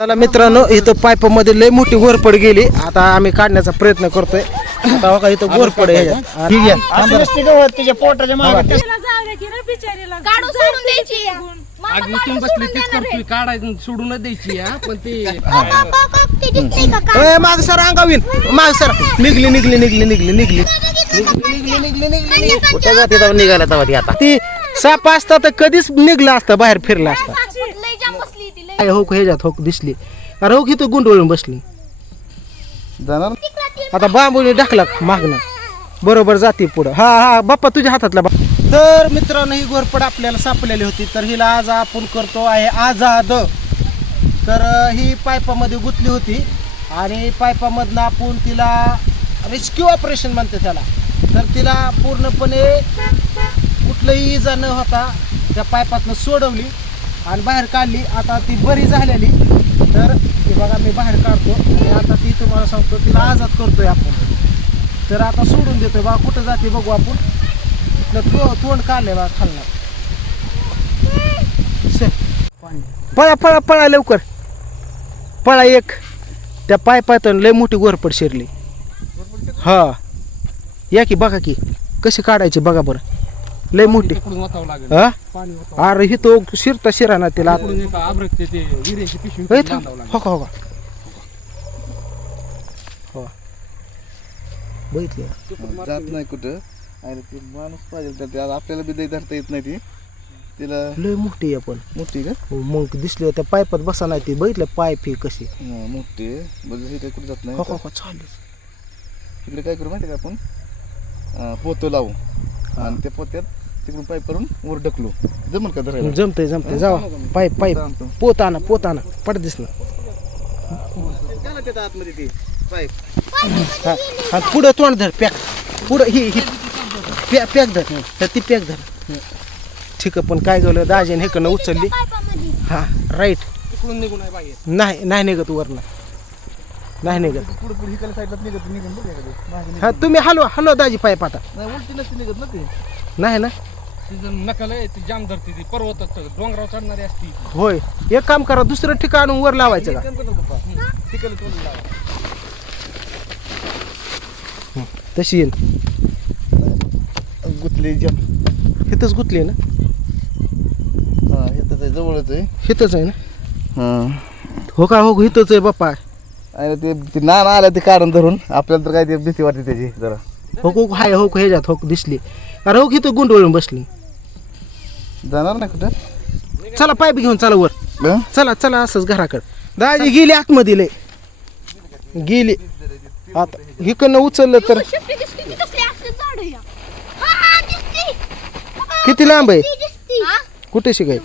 चला मित्रांनो इथं पाईपमध्ये लय मोठी घोरपड गेली आता आम्ही काढण्याचा प्रयत्न करतोय आता इथं घोरपड आहे सोडून द्यायची मामा, आज काढून इथून माग सर अंगावीन माग सर निघली निघली निघली निघली निघली निघली निघली निघली जाते तेव्हा निघाला तेव्हा ती आता ती साप असता तर कधीच निघला असतं बाहेर फिरलं असतं काय होक ह्याच्यात होक दिसली. अरे होक इथं गुंडवळून बसली. जाणार? आता बांबूने ढकला मागणं. बरोबर जाते पुढं. हा हा बाप्पा तुझ्या हातातला बा तर मित्रांनो ही घोरपड आपल्याला सापलेली होती. तर हिला आज आपण करतो आहे आझाद. तर ही पाईपामध्ये गुंतली होती. आणि पाईपामधनं आपण तिला रेस्क्यू ऑपरेशन म्हणते त्याला. तर तिला पूर्णपणे कुठलंही इजा न होता त्या पाईपातनं सोडवली. आणि बाहेर काढली. आता ती बरी झालेली. तर ती बघा मी बाहेर काढतो. आणि आता ती तुम्हाला सांगतो तिला आझाद करतोय आपण. तर आता सोडून देतोय. बा कुठं जाते बघू आपण. तो तोंड काढलंय बा खालनं. पळा पळा पळा लवकर. पळा एक. त्या पाय पायतून लय मोठी गोरपड शिरली. हा. या की बघा की. कशी काढायची बघा बरं. लय मोठी. तिकडून वाचावं लागेल? हा? पाणी वाचावं अरे ही तो शिरता शिराना तिला. आत- तिकडून एका आब्रकते ते विरेची पिशवी ए, थांब. बांधावं लागेल. हो का हो का? हो. बघितली. का? जात नाही कुठं. अरे ते माणूस पाहिजे तर ते आपल्याला बी दही धरता येत नाही ती. तिला लय मोठी आहे पण. मोठी का? हो, मग दिसली त्या पायपात बसा नाही ती. बघितलं पाईप ही कशी. हा, मोठी आहे. बघ हे काय कुठं जात हो नाही हो हो चालेल. इकडे काय करू माहिती का आपण? अं, पोतं लावू. आणि त्या पोत्यात तिकडून पाईप करून वर ढकलू. जमल का धरायला? जमतंय जमतंय. जावा. पाईप पाईप आणतो. पोत आणा पोत आणा. पट दिसलं. आतमध्ये ती? पाईप हा हा पुढं तोंड धर पॅक. पुढं ही ही. पॅ पॅक धर. तर ती पॅक धर. ठीक आहे पण काय झालं? दाजीने हेकडनं उचलली. हा राईट. तिकडून निघून आहे बाहेर. नाही नाही निघत वरनं. नाही निघत. पुढे पुढे हिकाला साईडला निघत निघून बघ एखादं. मागे निघ. हा तुम्ही हलवा हलवा दाजी पाईप आता नाही उलटी नसते निघत ना ते. नाही ना? तिचं नकल आहे ती जाम धरते ती पर्वत डोंगरावर चढणारी असती. होय. एक काम करा दुसरं ठिकाण वर लावायचं का? काम करतो पप्पा. हिकाला तोंड लावा. तशी येईल गुतली जम इथंच गुतली ना? हा हे तर ते जवळच आहे. इथंच आहे ना? हा. हो का हो इथंच आहे बाप्पा. आणि ते ते नाना आलं ते कारण धरून आपल्याला तर काय ते भीती वाटते त्याची जरा. हो हो हाय हो ह्याच्यात हो दिसली. अरे हो इथं गुंडवळून बसली. जाणार नाही कुठं? चला पाईप घेऊन चला वर. हं? चला चला असंच घराकडं. दाजी गेली आतमध्ये लय. गेली. आता हिकडनं उचललं तर शिफ्टी दिसती ती कसली असली झाड या. हा दिसती. किती लांब आहे? ती दिसती. हा? कुठे शिकाय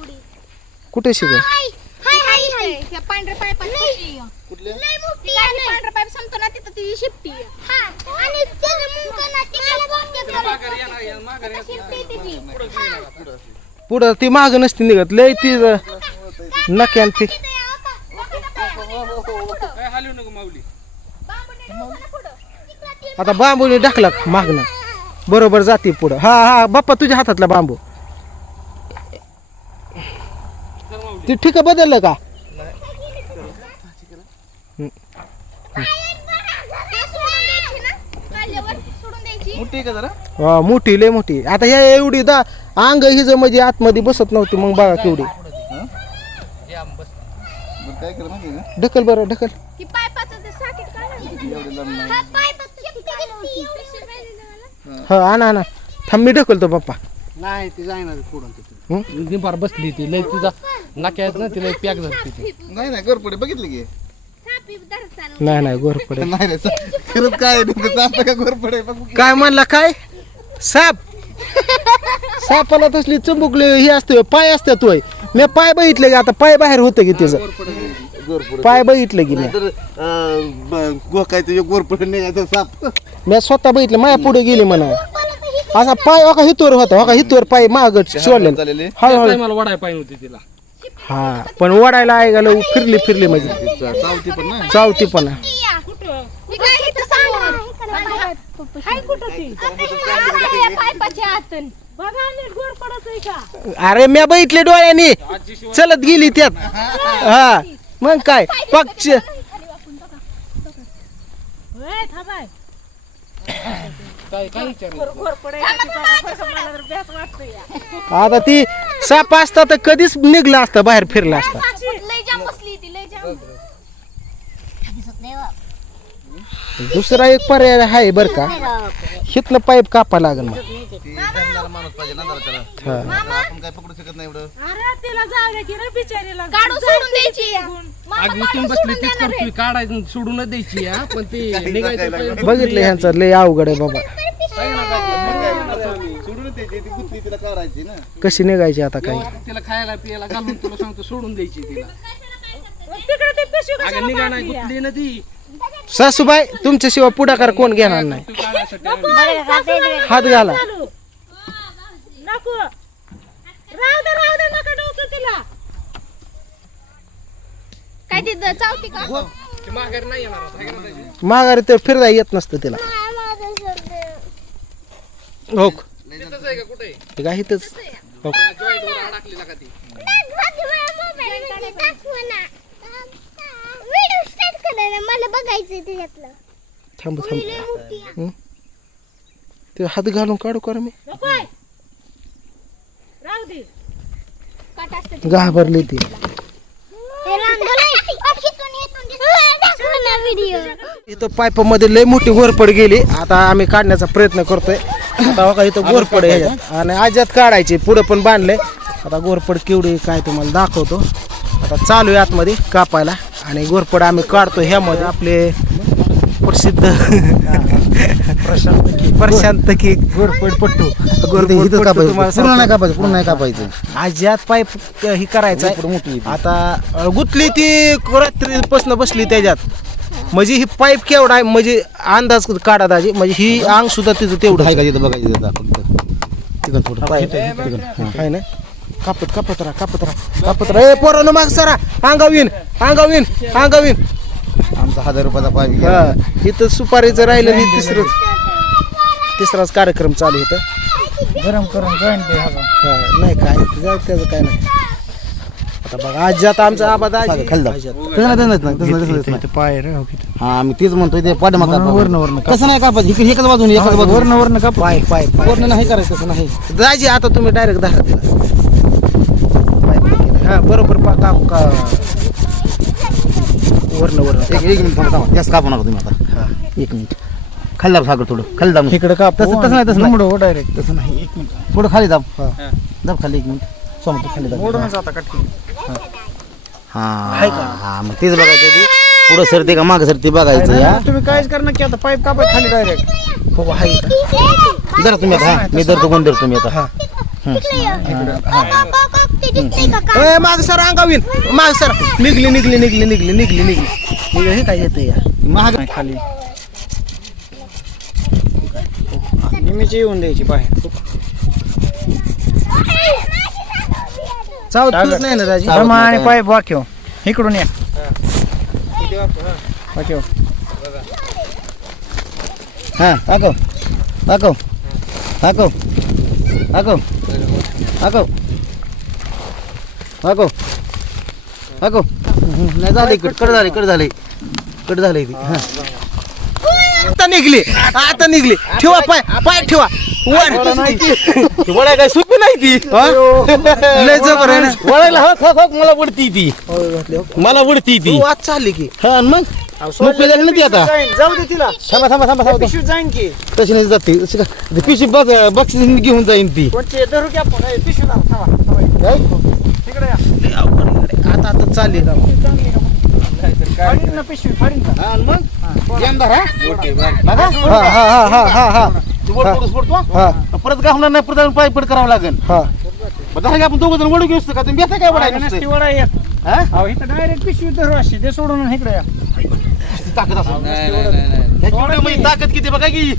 कुठे शिकाय हाय हाय हाय हाय. ह्या पांढऱ्या पाईपाची लय मोठी आहे. पांढरा पाईप संपतो ना तिथं ती शिफ्टी आहे. हा आणि त्याचं मुंग ना तिकडे बोट शिफ्टी तिची. हा. पुढं ती माग नसती निघत. लय ती नक्यान ती. आता बांबूने ढकला मागणं बरोबर जाते पुढं. हा हा बाप्पा तुझ्या हातातला बांबू. ती ठीक बदललं का? मोठी आहे का जरा? हा, मोठी लय मोठी. आता ह्या एवढी दा अंग हिज म्हणजे आतमध्ये बसत नव्हती मग बघा केवढी. बरं काय करा माहिती आहे का? ढकल बरं ढकल. की पाईपाचं ते साकीट काढलं एवढी लांब नाही. हा हा आणा आणा. थांब मी ढकलतो बाप्पा नाही ते जाणार पुढून निभार बसली ती लय तिचा नाक्या आहेत ना तिला पॅक धरते ती नाही नाही घर पुढे बघितलं की. नाही नाही गोर पडेल नाही नाही सा- खरंच काय आहे नेमकं? चालतं का बघ. काय म्हणला काय? साप. सापाला तसली चुंबुकली ही असते पाय असते तोय मी पाय बघितले की आता पाय बाहेर होतं की पुढे पाय बघितलं की मी. तर गोकायचं गोर पुढे निघायचं साप. मी स्वतः बघितलं माझ्या पुढे गेली म्हणा. असा पाय होका हितोर होता होका हितोर पाय माग सोडले चाललेले हळूहळू. मला वडाय पाहिजे होती तिला. हा पण ओढायला आहे गेलो फिरली फिरली म्हणजे चावती पण. अरे म्या बघितले डोळ्याने. चलत गेली त्यात. हा मग काय? पक्ष काय काय विचारलं ती. आता ती साप असता तर कधीच निघला असता बाहेर फिरला असता. लय जाम बसली ती लय जाम. दिसत नाही बा. दुसरा एक पर्याय आहे बर का. हितलं पाईप कापा लागल मग माणूस पाहिजे ना जरा त्याला. आपण काय पकडू शकत नाही एवढं? अरे तिला जाऊ दे की रे बिचारीला. काढून सोडून द्यायची. मामा आग इथून काढून बसली सोडून तीच देणार करतोय काढायचं सोडूनच द्यायची हा. पण ते निघायचं. बघितलं ह्यांचं लय अवघड आहे बाबा. सोडून द्यायची ती गुत्ती तिला काढायची ना. कशी निघायची आता काही? तिला खायला पियाला घालून तुला सांगतो सोडून द्यायची तिला. अगं निघा नाही? गुतली ना ती. सासूबाई तुमच्याशिवाय पुढाकार कोण घेणार नाही. हात घाला. नाही? माघारी तर फिरता येत नसतं तिला. हो तिथंच आहे हे इथंच? हो मला त्याच्यातलं थांब थांब. ते हात घालून काढू कर मी? घाबरली ती. हे इथं पाईपामध्ये लय मोठी घोरपड गेली. आता आम्ही काढण्याचा प्रयत्न करतोय. आता बघा इथं घोरपड आहे ह्याच्यात आणि आज्यात काढायची पुढं पण बांधलंय आता घोरपड केवढी काय तुम्हाला दाखवतो. आता चालू आहे आतमध्ये कापायला. आणि घोरपड आम्ही काढतो ह्यामध्ये आपले प्रसिद्ध प्रशांत की घोरपड पट्टू. घोरपड पट्टू तुम्हाला सांगतो. कापायचं पूर्ण नाही कापायचं. आज्यात पाईप ही करायचा मोठी आता अ, गुतली ती रात्रीपासून बसली त्याच्यात. म्हणजे ही पाईप केवढा आहे? म्हणजे अंदाज काढा दाजी. म्हणजे ही अंग सुद्धा तिचं तेवढं आहे. का तिथं? बघायचं आता फक्त तिकडं थोडं पाईप आहे ना? कापत कापत राहा कापत राहा कापत राहा. ए पोरानं माग सरा. अंगावीन अंगावीन अंगावीन आमचा हजार रुपयाचा पाहिजे हा इथं सुपारीचं राहिलं नाही तिसरंच. तिसराच कार्यक्रम चालू इथं गरम करून जॉईन हा नाही काय जाऊ त्याचं काय नाही. आता बघा आमचा आबाद आजी. खाली दाब. आज्यात. तसं नाही तसं नाही तसं नाही, तसं नाही. पाय रे हा मी तेच म्हणतोय ते पाठीमाग वर्ण वर्ण कसं नाही कापायचं? इकडे एकाच बाजूने एकाच बाजूने. वर्ण वर्ण काप. पाय पाय पाय. वर्ण नाही करायचं तसं नाही. दाजी आता तुम्ही डायरेक्ट धरा तिला हा बरोबर पा काप का. वर्ण वर्ण एक एक मिनिट थांबा थांबा. जास्त कापू नका तुम्ही आता. एक मिनिट. खाली दाब सागर थोडं. खाली दाब इकडे काप तसं तसं नाही तसं नाही. डायरेक्ट तसं नाही. एक मिनिट. थोडं खाली दाब दाब खाली एक मिनिट. समोर खाली दाब हा. हा मग तेच बघायचं ते. पुढं सरते का मागं सरते बघायचं या. तुम्ही काहीच करणार की आता पाईप कापाय खाली डायरेक्ट हो आहे का? धरा तुम्ही आता हा. मी धरतो कोण धरतो मी आता. हा? ए माग सर अंगावीन माग सर. निघली निघली निघली निघली निघली निघली. निघली हे काय येतं या? महाग खाली. निमीची येऊन द्यायची बाहेर. चावत नाही ना राजी. चावत नाही, काय. पाईप वाक्यो. इकडून या. वाक्यो. हा दाखव दाखव दाखव दाखव दाखव दाखव दाखव नाही झाले. कट कट झाले कट झाले. कट झाले ती. हा. आता निघली आता निघली. ठेवा पाय पाय ठेवा. वर. वळाय काय सोपी नाही ती? लय जबर आहे ना. वळायला हक हक हक मला उडती ती. मला उडती ती. तू आज चालली की. हा आणि मग? मोकळी झाली ना ती आता. जाऊ दे तिला. थांबा थांबा थांबा थांबा. जाईन की. तशी नाही जाते अशी का- ती पिशवी बघ बक्षीस घेऊन जाईन ती. कोणते धरू की आपण ए, पिशवी लाव, थांबा, थांबा. तिकडे या. लय अवघड आहे. आता आता चालली फाडीन ना पिशवी फाडीन का? हा, आणि मग? गेमदार हा बघा हा हा हा हा हा हा. तू वर पडूस पडतो हा. परत का होणार नाही परत पाय पड करावं लागेल. हा. बघा आपण दोघं जण वडू घेऊ का? तुम्ही बेता काय नसती? वडा येत. हा? अहो इथं डायरेक्ट पिशवी धरू अशी. ते सोडून इकडे या. ताकद ताकद किती बघा की?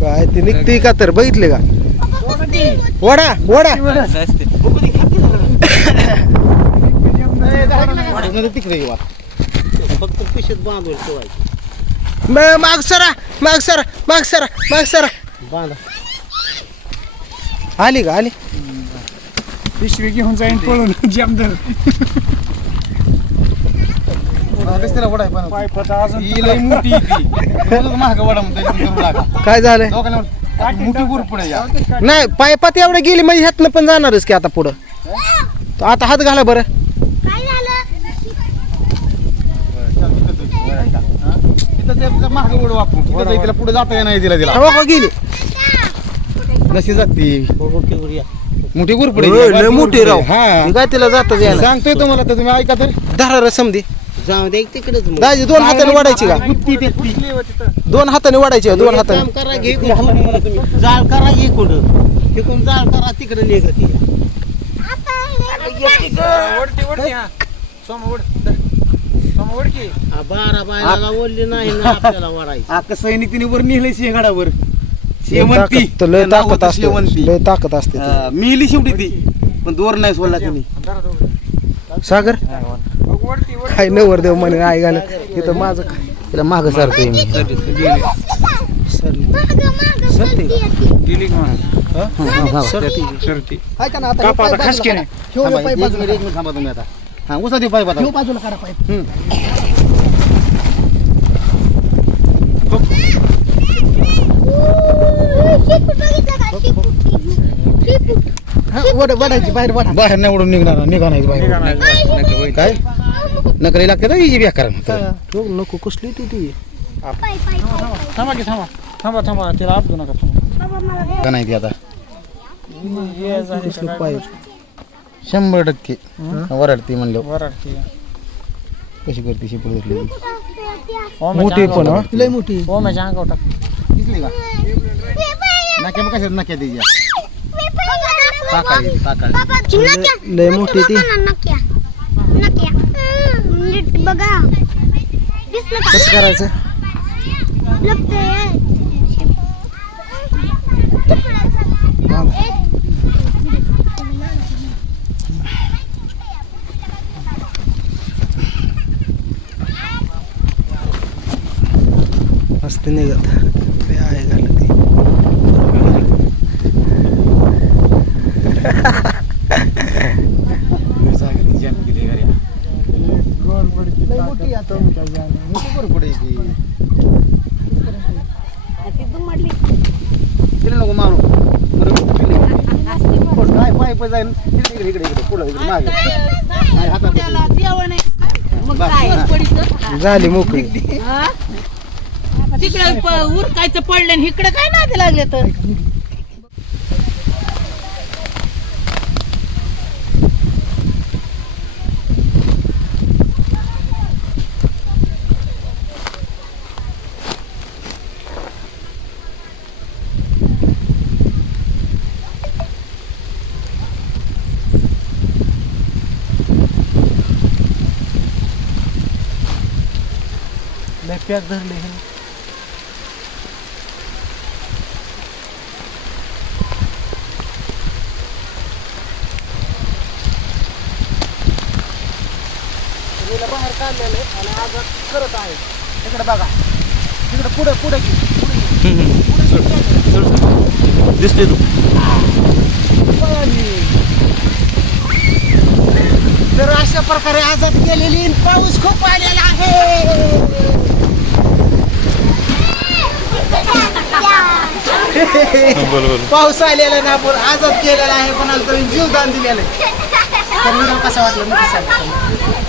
काय ते निघते का तर? बघितले का? वडा वडा. वाढवणार तिकडे. फक्त पिशेत बांधून ठेवायचं. म- माग सरा माग सरा माग सरा माग सरा. बांधा. आली का आली? पिशवी घेऊन जाईन पळून जामदार रस्त्याला वडाय पण ही लई मोठी आहे ती. महाग वडा म्हणतो काय झालंय? मोठी या. नाही पायपात एवढं गेली म्हणजे ह्यातनं पण जाणारच की आता पुढं. तर आता हात घाला बरं काय झालं तिथं महाग वड वापरून तिथं जाई तिला पुढे जाता नाही तिला तिला. हवा का गेली. नशी जाते? मोठी गुर होय, लय मोठी राव. हा. हे काय तिला जाता यायला सांगतोय तुम्हाला तर तुम्ही ऐका तर. धरा रे समधी. जाऊ दे तिकडेच मग. दाजी दोन हाताने वाढायची का. दोन हाताने वाढायची का? दोन एक हाताने? काम करा घे इकडून. जाळ करा घे कुठं तिकडून जाळ करा तिकडे निघत. वडती वडती हा बारा बायला ओढली नाही ना आपल्याला वाढायची. आता सैनिक तिने वर निघले सिंहगडावर लय शेवंती. लय नाव ताकद होतं असते. शेवंती. लय ताकद असते हा, मिली शेवटी ती. पण दोर नाही सोडला तिने. सागर? काय नवर देव म्हणे आई घाल इथं माझं काय? तिला माग सारतोय मी सरते गेली सरते ऐका ना आता कापा आता खास केले थांबा, एक मिनिट एक मिनिट थांबा तुम्ही आता. हा उसा दे पाईप आता बाजूला काढा पाईप शेपूट वडायची बाहेर वडा. बाहेर नाही उडून निघणार निघा नाही बाहेर काय? नकरी लागते ना ही बेकार नको कसली ती? ती थांबा की थांबा. थांबा थांबा तिला आपटू नका थांबा. बाबा मला का नाही ती आता? कसलं पाईप शंभर टक्के. वरडते म्हणलं. वराडती. कशी करते शिपूड घेतली मोठी पण हा? लय मोठी. ओम्याच्या अंगावर टाक दिसली का? नाक्या मग कशात नाक्या त्याच्या पाकाळी येते, पाकाळी लय मोठी ती. नक्या. नक्या. नीट बघा. कसं करायचं? मस्त निघत. आहे घालत ती. तिला नको मारू. इकडे इकडे इकडे पुढे इकडे मागे. नाही, हातात बस, झाली मोकळी. तिकडे उरकायचं पडलं आणि इकडे काय नादी लागले तर? पॅक धरले हे हिला बाहेर काढलेलं आहे आणि आज करत आहे इकडे बघा. तिकडे पुढे पुढे दिसते तू. तर अशा प्रकारे आजाद केलेली पाऊस खूप आलेला आहे. पाऊस आलेला ना आपण आजाद केलेला आहे तरी जीवदान दिलेलं आहे. तर व्हिडिओ कसा वाटला? नक्की सांगा